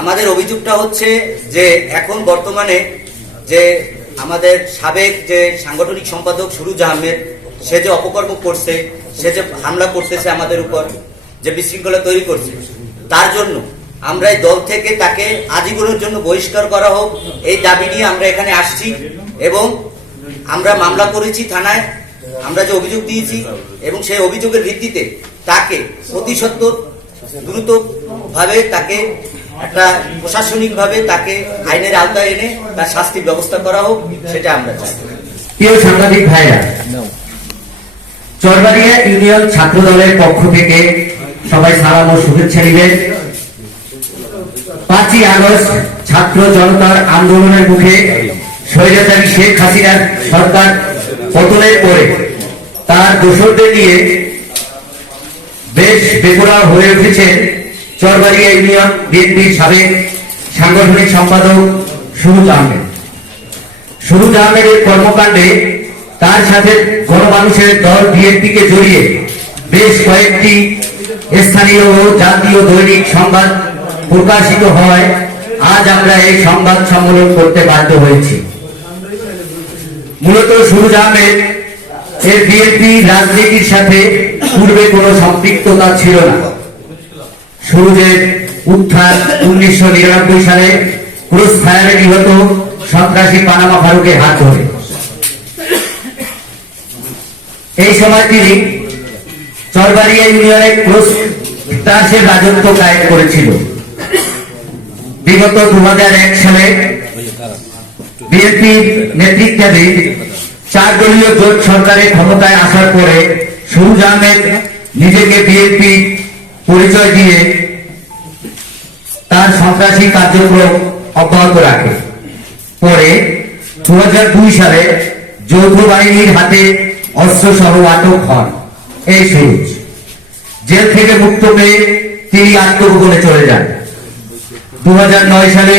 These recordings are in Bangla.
আমাদের অভিযোগটা হচ্ছে যে এখন বর্তমানে যে আমাদের সাবেক যে সাংগঠনিক সম্পাদক সুরুজ আহমেদ, সে যে অপকর্ম করছে, সে যে হামলা করতেছে আমাদের উপর, যে বিশৃঙ্খলা তৈরি করছে, তার জন্য আমরা এই দল থেকে তাকে আজীবনের জন্য বহিষ্কার করা হোক, এই দাবি নিয়ে আমরা এখানে আসছি এবং আমরা মামলা করেছি থানায়, আমরা যে অভিযোগ দিয়েছি এবং সেই অভিযোগের ভিত্তিতে তাকে অতি সত্বর দ্রুত ভাবে তাকে একটা প্রশাসনিক ভাবে তাকে আইনের আওতায় এনে তার শাস্তির ব্যবস্থা করা হোক সেটা আমরা চাই। প্রিয় সাংবাদিক ভাইরা চরবাড়িয়া ইউনিয়ন ছাত্র দলের পক্ষ থেকে সবাই সালাম ও শুভেচ্ছা নেবেন। পাঁচই আগস্ট ছাত্র জনতার আন্দোলনের মুখে স্বৈরাচারী শেখ হাসিনার সরকার পতনের পরে তার দোসরদের নিয়ে বেশ বেপরা হয়ে উঠেছেন চরবাড়িয়া ইউনিয়ন বিএনপির সাবেক সাংগঠনিক সম্পাদক সুরুজ আহমেদ। সুরুজ আহমেদের কর্মকাণ্ডে তার সাথে গণমানুষের দল বিএনপিকে জড়িয়ে বেশ কয়েকটি স্থানীয় ও জাতীয় দৈনিক সংবাদ প্রকাশিত হয়। আজ আমরা এই সংবাদ সম্মেলন করতে বাধ্য হয়েছি। মূলত সুরুজ আহমেদ এর বিএনপি রাজনীতির সাথে পূর্বে কোনো সম্পৃক্ততা ছিল না। সুরুজের উত্থান উনিশশো নিরানব্বই সালে ক্রুজ ফায়ারে নিহত সন্ত্রাসী পানামা ফারুকের হাত ধরে। এই সময় তিনি চরবাড়িয়া ইউনিয়নে ক্রুজ ত্রাসের রাজত্ব কায়েম করেছিল। বিগত দু হাজার এক সালে বিএনপির নেতৃত্বাধীন চার দলীয় জোট সরকারের ক্ষমতায় আসার পরে সুরুজ আহমেদ নিজেকে বিএনপি পরিচয় দিয়ে তার সন্ত্রাসী কার্যক্রম অব্যাহত রাখে। পরে দু সালে যৌথ বাহিনীর হাতে অস্ত্র সহ আটক হন। এই সুরুজ। জেল থেকে মুক্ত পেয়ে তিনি আত্মগোপনে চলে যান। দুই হাজার নয় সালে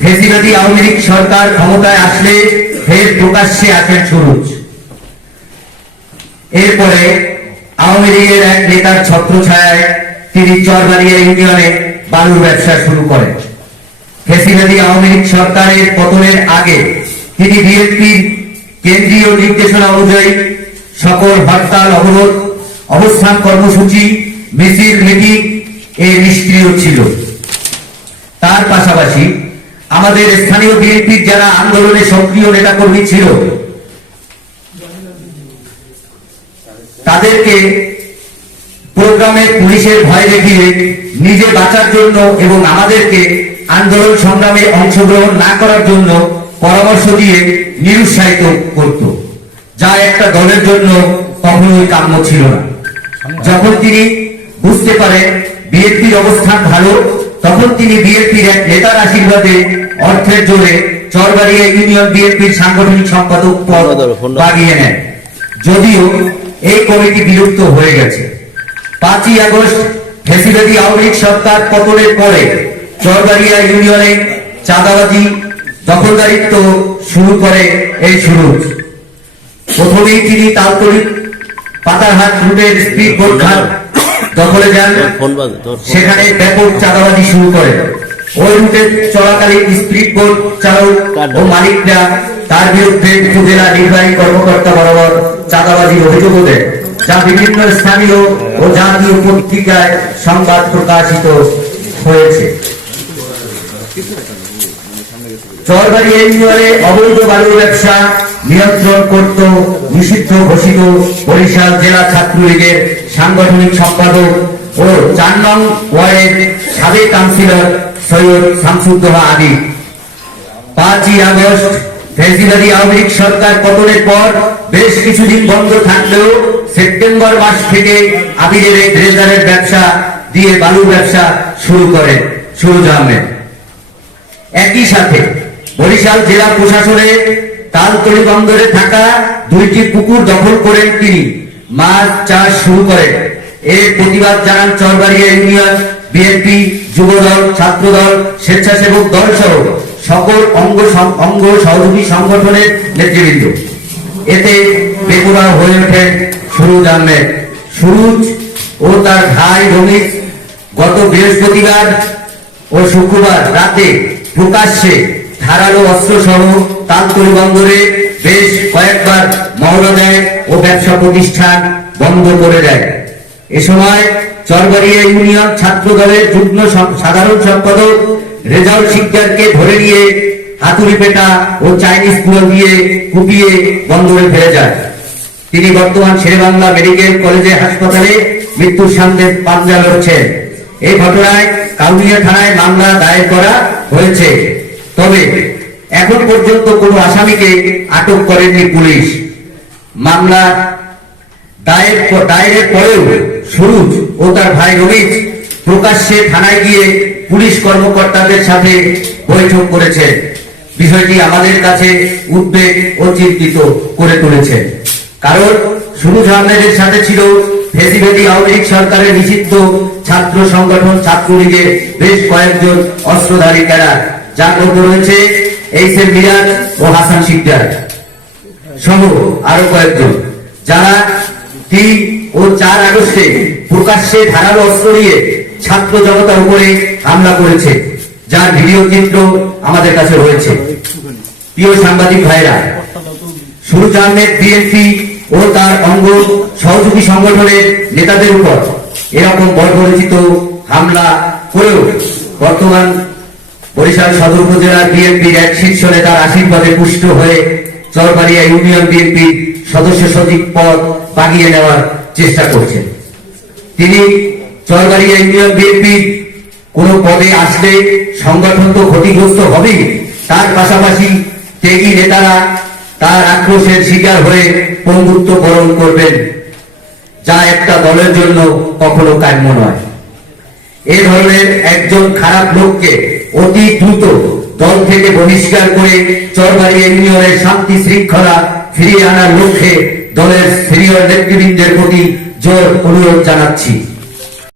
ফেসিবাদী আওয়ামী লীগ সরকার ক্ষমতায় আসলে ফের প্রকাশ্যে আসেন সুরুজ। এরপরে আওয়ামী লীগের এক নেতার ছত্রছায়ায় তিনি চরবাড়িয়া ইউনিয়নে বালুর ব্যবসা শুরু করেন ফেসিবাদী আওয়ামী লীগ সরকারের পতনের আগে তিনি বিএনপির কেন্দ্রীয় নির্দেশনা অনুযায়ী সকল হরতাল, অবরোধ, অবস্থান কর্মসূচি, মিছিল, মিটিং এ নিষ্ক্রিয় ছিল। তার পাশাপাশি আমাদের স্থানীয় বিএনপির যারা আন্দোলনে সক্রিয় নেতাকর্মী ছিল, তাদেরকে প্রোগ্রামে পুলিশের ভয় দেখিয়ে নিজে বাঁচার জন্য এবং আমাদেরকে আন্দোলন সংগ্রামে অংশগ্রহণ না করার জন্য পরামর্শ দিয়ে নিরুৎসাহিত করত যা একটা দলের জন্য কখনোই কাম্য ছিল না। যখন তিনি বুঝতে পারেন বিএনপির অবস্থান ভালো তখন তিনি বিএনপির এক নেতার আশীর্বাদে অর্থের জোরে চরবাড়িয়া ইউনিয়ন বিএনপির সাংগঠনিক সম্পাদক পদ বাগিয়ে নেন। যদিও এই কমিটি বিলুপ্ত হয়ে গেছে। পাঁচই আগস্ট ফেসিবাদী আওয়ামী লীগ সরকার পতনের পরে চরবাড়িয়া ইউনিয়নে চাঁদাবাজি দখলদারিত্ব শুরু করে এই শুরু প্রথমেই তিনি তালতলি পাতারহাট রুটের স্পিড বোট ঘাট দখলে যান। ফোন। সেখানে ব্যাপক চাঁদাবাজি শুরু করে। ওই রুটে চলাকালীন স্পিড বোট চালক ও মালিকরা তার বিরুদ্ধে উপজেলা নির্বাহী কর্মকর্তা বরাবর চাঁদাবাজির অভিযোগ দেন যা বিভিন্ন স্থানীয় ও জাতীয় পত্রিকায় সংবাদ প্রকাশিত হয়েছে। অবৈধ বালুর ব্যবসা নিয়ন্ত্রণ করত নিষিদ্ধ ঘোষিত বরিশাল জেলা ছাত্রলীগের সাংগঠনিক সম্পাদক ও চার নং ওয়ার্ডের সাবেক কাউন্সিলর সৈয়দ শামসুদ্দোহা আদি। পাঁচই আগস্ট ফেসিবাদী আওয়ামী সরকার পতনের পর বেশ কিছুদিন বন্ধ থাকলেও সেপ্টেম্বর মাস থেকে আবিরের এই ড্রেজারের ব্যবসা দিয়ে বালুর ব্যবসা শুরু করেন সুরজ আহমেদ একই সাথে বরিশাল জেলা প্রশাসনের তালতলি বন্দরে থাকা দুইটি পুকুর দখল করেন তিনি। মাছ চাষ শুরু করেন। এর প্রতিবাদ জানান চরবাড়িয়া ইউনিয়ন, বিএনপি, যুবদল, ছাত্রদল, স্বেচ্ছাসেবক দল সহ সকল অঙ্গ অঙ্গ সহযোগী সংগঠনের নেতৃবৃন্দ। এতে বেকুরা হয়ে ওঠেন সুরুজ আহমেদ সুরুজ ও তার ভাই গত বৃহস্পতিবার ও শুক্রবার রাতে প্রকাশ্যে ধারালো বন্দরে বেশ কয়েকবার মহড়া দেয় ও ব্যবসা প্রতিষ্ঠান বন্ধ করে দেয়। এ সময় চরবাড়িয়া ইউনিয়ন ছাত্র দলের যুগ্ম সাধারণ সম্পাদক রেজাউল শিকদারকে ধরে নিয়ে হাতুড়ি পেটা ও চাইনিজ কুলো দিয়ে কুপিয়ে বন্দরে ফেলে যায়। তিনি বর্তমান শেরেবাংলা মেডিকেল কলেজে হাসপাতালে মৃত্যুর সামনে পাঞ্জা লড়ছেন এই ঘটনায় কাউনিয়া থানায় মামলা দায়ের করা হয়েছে। তবে এখন পর্যন্ত কোনো আসামিকে আটক করেননি পুলিশ। মামলা দায়ের দায়েরের পরেও সুরুজ ও তার ভাই রমিজ প্রকাশ্যে থানায় গিয়ে পুলিশ কর্মকর্তাদের সাথে বৈঠক করেছে। বিষয়টি আমাদের কাছে উদ্বেগ ও চিন্তিত করে তুলেছে। কারণ সুরুজ আহমেদের সাথে ছিল ফেসিবেদি আওয়ামী সরকারের নিষিদ্ধ ছাত্র সংগঠন ছাত্রলীগের বেশ কয়েকজন অস্ত্রধারী ক্যাডার। যার মধ্যে রয়েছে এম মিরাজ ও হাসান শিকদার সহ আরও কয়েকজন। যারা তিন ও চার আগস্টে প্রকাশ্যে ধারালো অস্ত্র নিয়ে ছাত্র জনতার উপরে হামলা করেছে, যার ভিডিও চিত্র আমাদের কাছে রয়েছে। প্রিয় সাংবাদিক ভাইরা সুরুজ আহমেদ বিএনপি ও তার অঙ্গ সহযোগী সংগঠনের নেতাদের উপর এরকম বর্বরচিত হামলা করেও বর্তমান বরিশাল সদর উপজেলার বিএনপির এক শীর্ষ নেতার আশীর্বাদে পুষ্ট হয়ে চরবাড়িয়া ইউনিয়ন বিএনপির সদস্য সচিব পদ বাগিয়ে নেওয়ার চেষ্টা করছেন। তিনি চরবাড়িয়া ইউনিয়ন বিএনপির কোন পদে আসলে সংগঠন তো ক্ষতিগ্রস্ত হবেই, তার পাশাপাশি ত্যাগী নেতারা তার আক্রোশের শিকার হয়ে বরণ করবেন, যা একটা দলের জন্য কখনো কাম্য নয়। এ ধরনের একজন খারাপ লোককে অতি দ্রুত দল থেকে বহিষ্কার করে চরবাড়ি ইউনিয়নের শান্তি শৃঙ্খলা ফিরিয়ে আনার লক্ষ্যে দলের সিনিয়র নেতৃবৃন্দের প্রতি জোর অনুরোধ জানাচ্ছি।